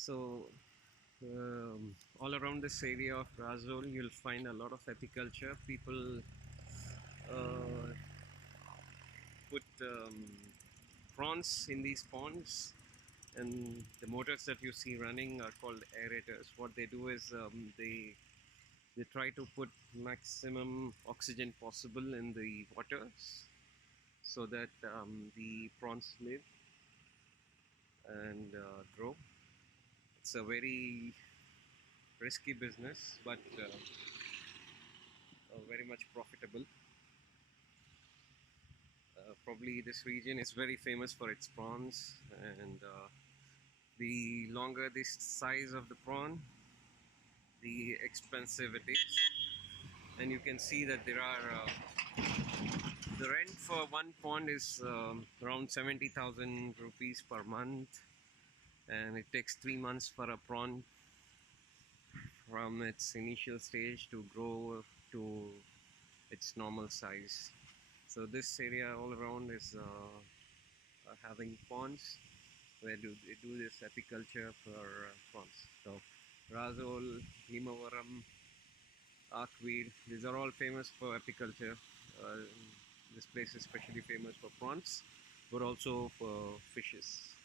So all around this area of Razole, you'll find a lot of apiculture. People uh, put prawns in these ponds, and the motors that you see running are called aerators. What they do is they try to put maximum oxygen possible in the waters so that the prawns live and grow. It's a very risky business, but very much profitable. Probably this region is very famous for its prawns, and the longer the size of the prawn, the expensive it is. And you can see that there are the rent for one pond is around 70,000 rupees per month, and it takes 3 months for a prawn from its initial stage to grow to its normal size. So this area all around is having ponds where they do this apiculture for prawns. So Razole, Bhimavaram, Akweed, these are all famous for apiculture. Uh, this place is especially famous for prawns, but also for fishes.